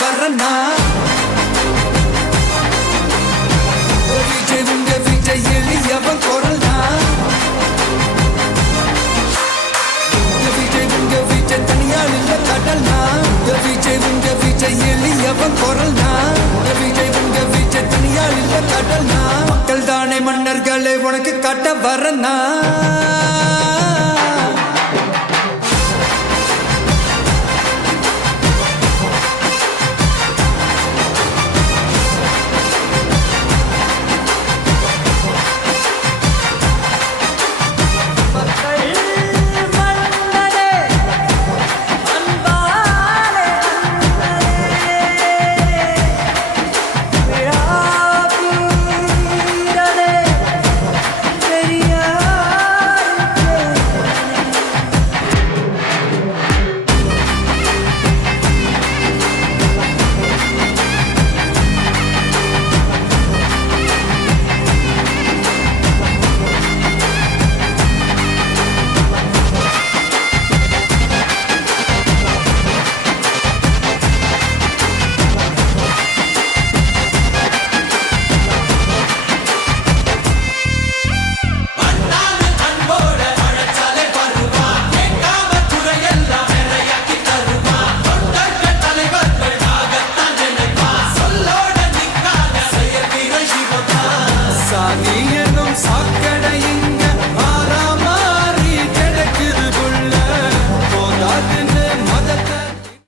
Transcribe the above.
வரனா விஜய் உங்க விஜய் எளியவன் குரல்னா விஜய் உங்க விஜய் தனியால் இல்ல கடல்னா விஜய் உங்க விஜய் எளியவன் குரல்னா விஜய் உங்க விஜய் தனியால் இல்ல கடல்னா மக்கள் தானே மன்னர்களே உனக்கு காட்ட வரனா